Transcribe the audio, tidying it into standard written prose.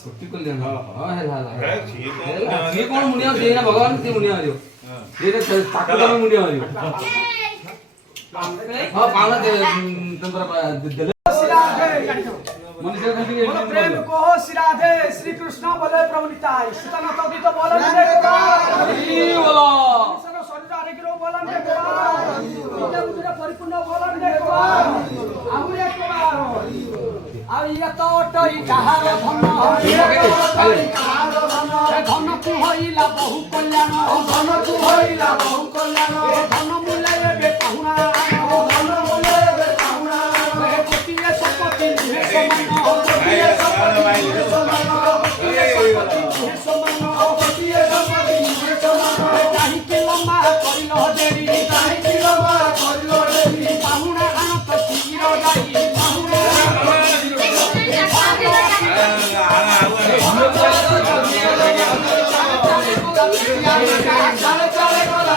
छुट्टी कर लेना हां हेला ये कौन मुनिया देना भगवान से मुनिया आयो ये तो ताकत में मुनिया आयो हां पाला दे तंत्र दे मनुष्य खाती बोलो प्रेम को हो श्री श्री कृष्ण बोले प्रभु निताई सुतना तो दी तो बोलन रे हरि बोलो सरो शरीर आरे गिरो बोलन रे इते उतरे परिपूर्ण बोलन रे आउरे कुमार आ ये तो टई कहार धन धन तू होइला बहु कल्याण धन तू होइला बहु कल्याण धन मुले बे पाहुना धन मुले बे पाहुना कोटिए संपत्ति हे समान कोटिए संपत्ति हे समान कोटिए संपत्ति हे समान काहे के लम्बा करिलो देरी काहे के लम्बा करिलो देरी पाहुना आनत तीरो जाई पाहुना चले चले गला